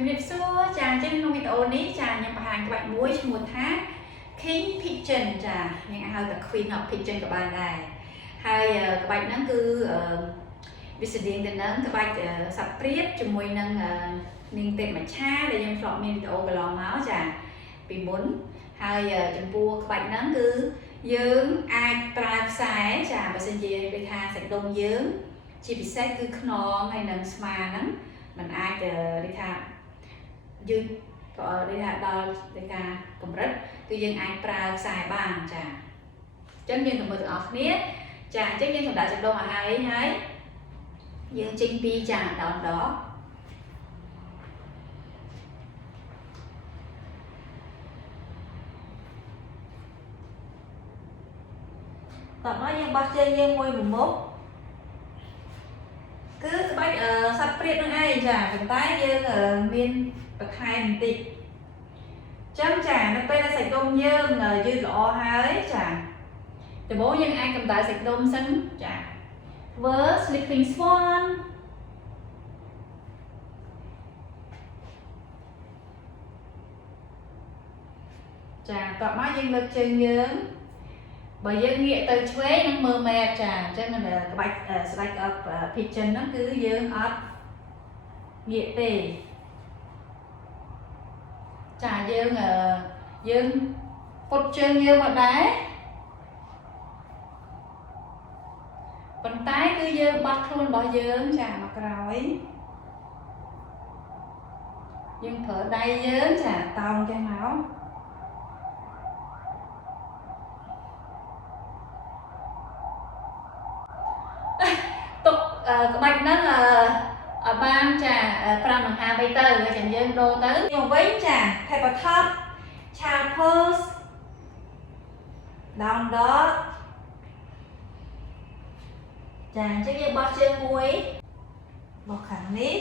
ជំរាបសួរចាចឹងក្នុងវីដេអូនេះចាខ្ញុំបង្ហាញក្បាច់មួយឈ្មោះថា King Pigeon ចាយើងហៅថា Queen of Pigeon ក៏បានដែរហើយក្បាច់ហ្នឹងគឺវាស្តៀងទៅនឹងក្បាច់សត្វព្រាបជាមួយនឹងនាងទេពមច្ឆាដែលយើងធ្លាប់មានវីដេអូកន្លងមកចាពីមុនហើយចំពោះក្បាច់ហ្នឹងគឺយើងអាចប្រើខ្សែចាបើសិនជាគេថាសាច់ដុំយើងជាពិសេសគឺខ្នងហើយនឹងស្មាហ្នឹងมันអាចគេថាយឺតគេថាដល់គេថាកម្រិតគឺយើងអាចប្រើខ្សែបានចាអញ្ចឹងយើងទៅមើលទាំងអស់គ្នាចាអញ្ចឹងយើងសម្រាប់សាច់ដុំឲ្យហើយយើងចេញពីចាដោនដកតោះមកយើងបោះជើងយើងមួយមុខគឺក្បាច់សត្វព្រាបនឹងឯងចាប៉ុន្តែយើងមានបន្ថែមបន្តិចចឹងចានៅពេលដែលសាច់ដុំយើងយឺតល្អហើយចាដំបូងយើងអាចកម្ដៅសាច់ដុំសិនចាធ្វើ sleeping swan ចាតោះមកយើងលើកជើងយើងបើយើងងាកទៅឆ្វេងនឹងមើលមែតចាអញ្ចឹងក្បាច់ស្ដេច pigeon ហ្នឹងគឺយើងអត់ងាកទេចាយើងពុតជើងយើងមកដែរប៉ុន្តែគឺយើងបត់ខ្លួនរបស់យើងចាមកក្រោយយើងប្រើដៃយើងចាតោងចេះមកទុកក្បាច់ហ្នឹងឲ្យបានចា5ដង្ហើមទៅចាំយើងដូរទៅមកវិញចា paper top child pose down dog ចាអញ្ចឹងយើងបោះជើងមួយបោះខាងនេះ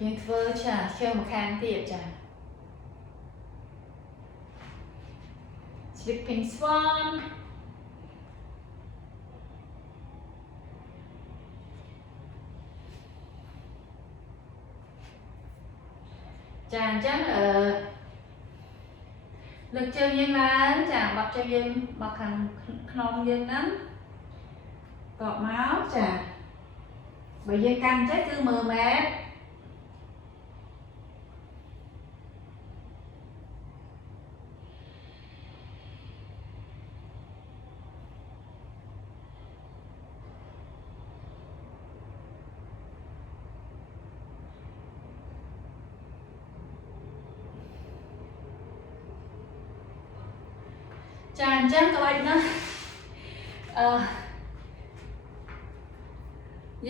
យើងធ្វើចាជើងម្ខាងទៀតចា sleeping swanចាអញ្ចឹងលើកជើងយើងឡើងចាបត់ជើងយើងបត់ខាងខ្នងយើងហ្នឹងកប់មកចាបើយើងកាន់ចេះគឺមើលម៉ែតចាអញ្ចឹងក្បាច់ហ្នឹង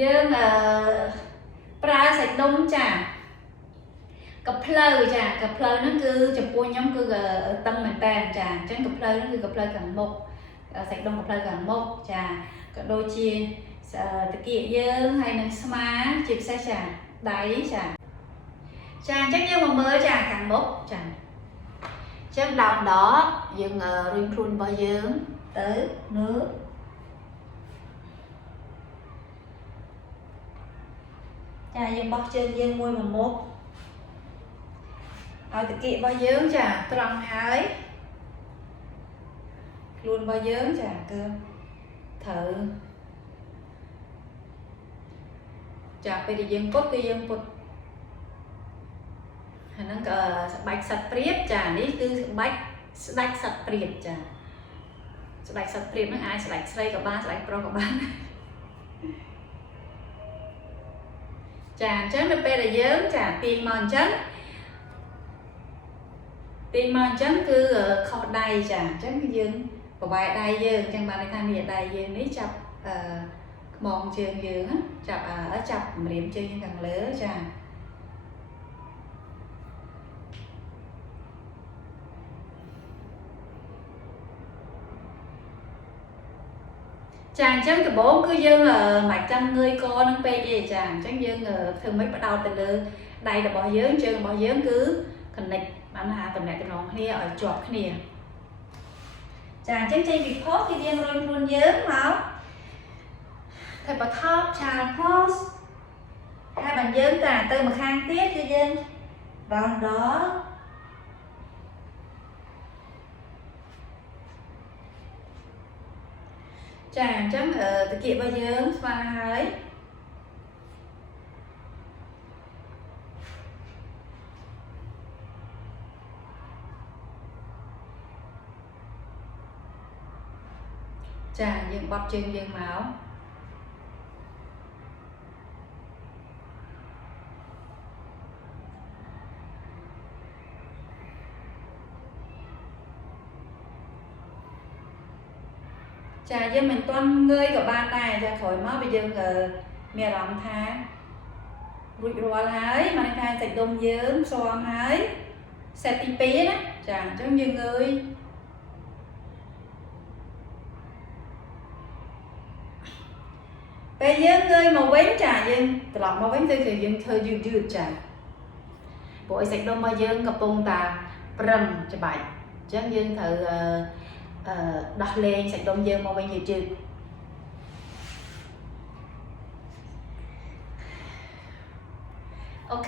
យើងប្រើសាច់ដុំចាកផ្លូវចាកផ្លូវហ្នឹងគឺចំពោះខ្ញុំគឺតឹងមែនតើចាអញ្ចឹងកផ្លូវហ្នឹងគឺកផ្លូវខាងមុខសាច់ដុំកផ្លូវខាងមុខចាក៏ដូចជាតាគៀកយើងហើយនឹងស្មាជាពិសេសចាដៃចាចាអញ្ចឹងយើងមកមើលចាខាងមុខចាចឹងដោនដកយើងរុញខ្លួនរបស់យើងទៅលើចាយើងបោះជើងយើងមួយមុខឲ្យតាគៀករបស់យើងចាត្រង់ហើយខ្លួនរបស់យើងចាគឺត្រូវចាពេលដែលយើងពុតគឺយើងពុតហើយហ្នឹងក៏ស្បែកសត្វព្រាបចានេះគឺស្បែកស្ដេចសត្វព្រាបចាស្ដេចសត្វព្រាបហ្នឹងអាចស្ដេចស្រីក៏បានស្ដេចប្រុសក៏បានចាអញ្ចឹងនៅពេលដែលយើងចាទាញមកអញ្ចឹងគឺខុសដៃចាអញ្ចឹងគឺយើងប្រវែដៃយើងអញ្ចឹងបានន័យថានេះដៃយើងនេះចាប់ខ្មងជើងយើងចាប់ម្រាមជើងយើងខាងលើចាចាអញ្ចឹងដំបូងគឺយើងមិនចាំងើយកនឹងពេកទេចាអញ្ចឹងយើងធ្វើម៉េចបដោតទៅលើដៃរបស់យើងជើងរបស់យើងគឺ connect បានថាតំណែងគ្នាឲ្យជាប់គ្នាចាអញ្ចឹងចេញពីផុសគឺយើងរុញខ្លួនយើងមកធ្វើបថប់ child pose ហើយបើយើងទៅម្ខាងទៀតគឺយើង round đó chàng chẳng thực hiện bao giờ và hãy chàng những bọt trên những máu chà chứ mình toàn ngơi của bạn này ra khỏi máu bây giờ mẹ làm tháng rụi rùa hái mà anh ta sạch đông dớm xoam hái xe tí pí đó chà giống như người bây giờ người màu bánh chà nhưng lọc màu bánh thì nhưng thơ dư chà bộ sạch đông bao giờ gặp bông ta prầm cho bài chắc nhưng thử đặt lên sạch đông dương màu bánh dư ok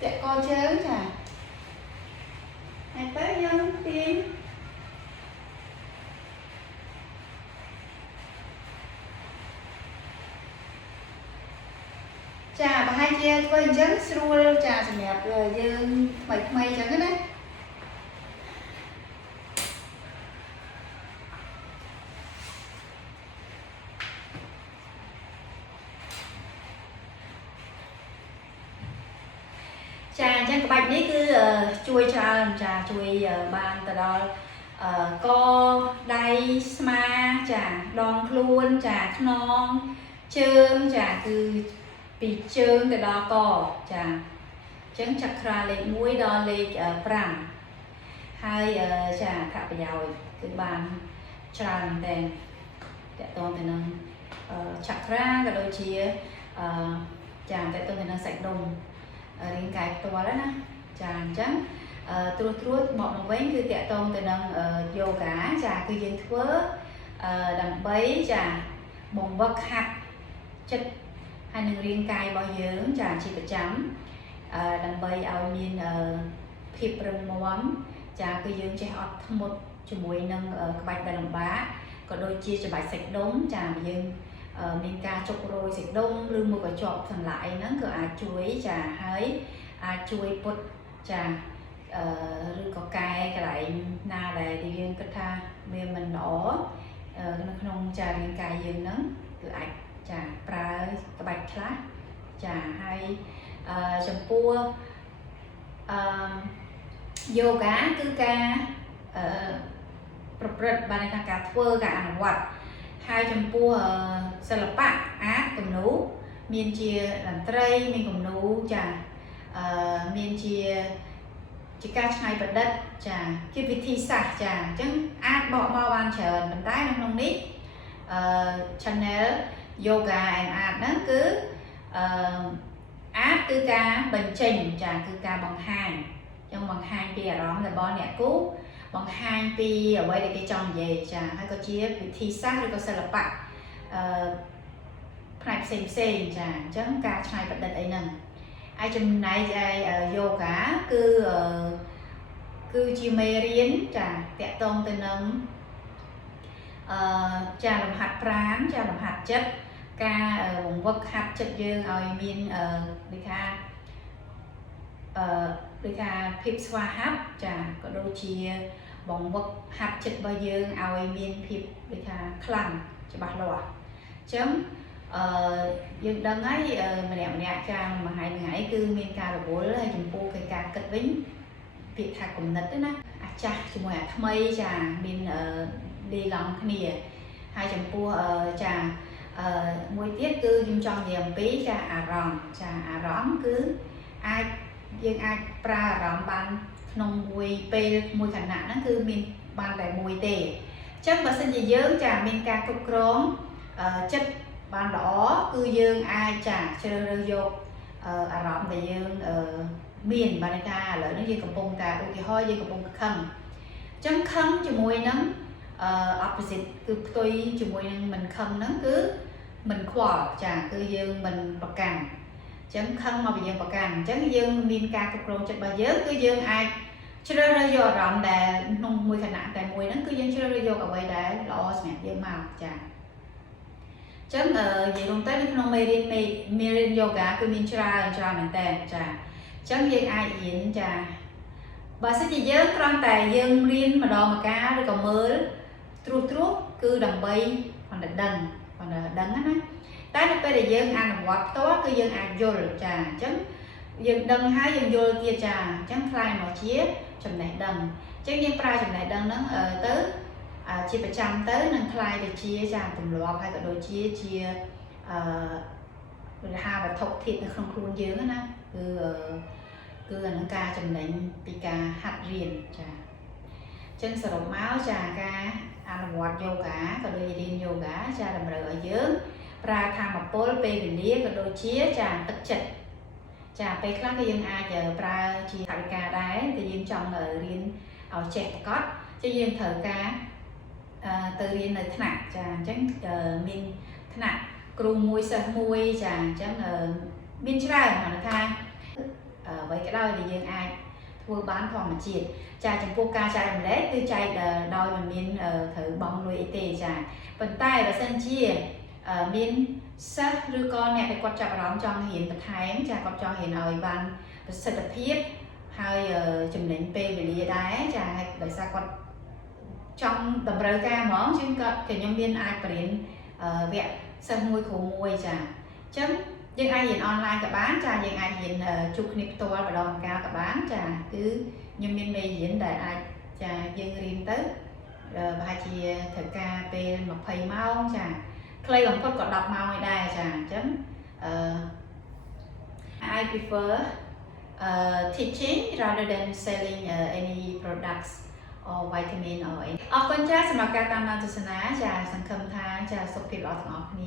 để coi chớ chà hãy tới dân tim chà bà hai chia với chấn xua chà thì đẹp rồi dương mày chẳng đấy chà chắc các bạn ấy cứ chui trà chui bàn từ đó co đay sma chà đòn luôn chà non chơn chà cứ bị chơn từ đó co chà chấn chakra lệ mũi đó lệ pram hai chà cả bây giờ cứ bàn tràn đèn để toàn thì nó chakra cái đôi chia chà để toàn thì nó sạch đồng riêng cáiตัวđó nè chàng trắng trút bọn nó quén cứ tẹt tôn từ nâng yoga chà cứ dân thưa đầm bấy chà bồng vật hạt chất hai nâng riêng cái bao dưỡng chà chỉ phải chấm đầm bấy ao miên phép rừng mắm chà cứ dưỡng chạy hot một cho muối nâng bạch tại đồng bá có đôi chia cho bạch sạch đống chà dương mình ca chọc rồi sạch đông lưng một cái chọp thằng lại nó cửa chuối trà hái chuối bột trà rư có cái lại na lại thì viên cái tha miền mình đỏ nó không trà viên cài dương nó cửa trà pra cái bạch lá trà hay shampoo yoga គឺការប្រព្រឹត្តបានថាការធ្វើការអនុវត្តហើយចំពោះសិល្បៈអាតគំនូរមានជាតន្ត្រីមានគំនូរចាមានជាការច្នៃប្រឌិតចាជាវិធីសាស្ត្រចាអញ្ចឹងអាចបកមកបានច្រើនប៉ុន្តែនៅក្នុងនេះchannel yoga and art ហ្នឹងគឺart គឺការបញ្ចេញចាគឺការបង្ហាញអញ្ចឹងបង្ហាញពីអារម្មណ៍របស់អ្នកគូបង្ហាញពីអ្វីដែលគេចង់និយាយចាហើយក៏ជាវិធីសាស្ត្រឬក៏សិល្បៈផ្នែកផ្សេងចាអញ្ចឹងការច្នៃប្រឌិតអីហ្នឹងហើយចំណែកឯ yoga គឺជាមេរៀនចាតកតងទៅនឹងចាលំហាត់ប្រាណចាលំហាត់ចិត្តការបង្វឹកហាត់ចិត្តយើងឲ្យមានដូចថាភាពស្វាហាប់ចាក៏ដូចជាបង្វឹកហាត់ចិត្តរបស់យើងឲ្យមានភាពដូចថាខ្លាំងច្បាស់លាស់អញ្ចឹងយើងដឹងហើយម្នាក់ចាមួយថ្ងៃគឺមានការរវល់ហើយចំពោះកិច្ចការគិតវិញពាក្យថាគំនិតណាអាចាស់ជាមួយអាថ្មីចាមានលាយឡំគ្នាហើយចំពោះចាមួយទៀតគឺខ្ញុំចង់និយាយអំពីចាអារម្មណ៍ចាអារម្មណ៍គឺយើងអាចប្រើអារម្មណ៍បានក្នុងមួយពេលមួយខណៈហ្នឹងគឺមានបានតែមួយទេអញ្ចឹងបើសិនជាយើងចាមានការគ្រប់គ្រងចិត្តបានល្អគឺយើងអាចចាជ្រើសរើសយកអារម្មណ៍ដែលយើងមានបានន័យថាឥឡូវនេះយើងកំពុងតែឧទាហរណ៍យើងកំពុងខឹងអញ្ចឹងខឹងជាមួយនឹងopposite គឺផ្ទុយជាមួយនឹងមិនខឹងហ្នឹងគឺមិនខ្វល់ចាគឺយើងមិនប្រកាន់អញ្ចឹងខឹងមកពីយើងប្រកាន់អញ្ចឹងយើងមានការគ្រប់គ្រងចិត្តរបស់យើងគឺយើងអាចជ្រើសរើសយកអារម្មណ៍ដែលក្នុងមួយខណៈតែមួយហ្នឹងគឺយើងជ្រើសរើសយកអ្វីដែលល្អសម្រាប់យើងមកចាអញ្ចឹងនិយាយរួមទៅនៅក្នុងមេរៀន yoga គឺមានច្រើនមែនតើចាអញ្ចឹងយើងអាចរៀនចាបើសិនជាយើងគ្រាន់តែយើងរៀនម្ដងម្កាលឬក៏មើលត្រួសគឺដើម្បីគាត់ដឹងណាតែនៅពេលដែលយើងអនុវត្តផ្ទាល់គឺយើងអាចយល់ចាអញ្ចឹងយើងដឹងហើយយើងយល់ទៀតចាអញ្ចឹងខ្លាយមកជាចំណេះដឹងអញ្ចឹងយើងប្រើចំណេះដឹងហ្នឹងទៅជាប្រចាំទៅនឹងខ្លាយទៅជាចាទម្លាប់ហើយក៏ដូចជាវិហារវត្ថុធាតុនៅក្នុងខ្លួនយើងណាគឺអានឹងការចំណេញពីការហាត់រៀនចាអញ្ចឹងសរុបមកចាការអនុវត្ត yoga ក៏ដូចរៀន yoga ចាតម្រូវឲ្យយើងប្រើធម៌ពលពេលវេលាក៏ដូចជាចាទឹកចិត្តចាពេលខ្លះគឺយើងអាចប្រើជាថវិកាដែរគឺយើងចង់រៀនឲ្យចេះប្រកបchứយើងត្រូវការទៅរៀននៅថ្នាក់ចាអញ្ចឹងមានថ្នាក់គ្រូមួយសិស្សមួយចាអញ្ចឹងមានច្រើនគាត់ថាអ្វីក៏ដោយដែលយើងអាចធ្វើបានធម្មជាតិចាចំពោះការចែករំលែកគឺចែកដោយមិនមានត្រូវបង់លុយអីទេចាប៉ុន្តែបើសិនជាមានសិស្សឬក៏អ្នកដែលគាត់ចាប់អារម្មណ៍ចង់រៀនបន្ថែមចាគាត់ចង់រៀនឲ្យបានប្រសិទ្ធភាពហើយចំណេញពេលវេលាដែរចាហើយដោយសារគាត់ចង់តម្រូវការហ្មងជាងគាត់ខ្ញុំមានអាចបរៀនវគ្គសិស្សមួយគ្រូមួយចាអញ្ចឹងយើងអាចរៀនអនឡាញក៏បានចាយើងអាចរៀនជួបគ្នាផ្ទាល់ម្ដងម្កាលក៏បានចាគឺខ្ញុំមានមេរៀនដែលអាចចាយើងរៀនទៅប្រហែលជាត្រូវការពេល20ម៉ោងចាខ្លីបំផុតក៏10ម៉ោងឯដែរចាអញ្ចឹងI prefer teaching rather than selling any products or vitamin or any អរគុណចាសម្រាប់ការតាមដានទស្សនាចាសង្ឃឹមថាចាសុខភាពល្អទាំងអស់គ្នា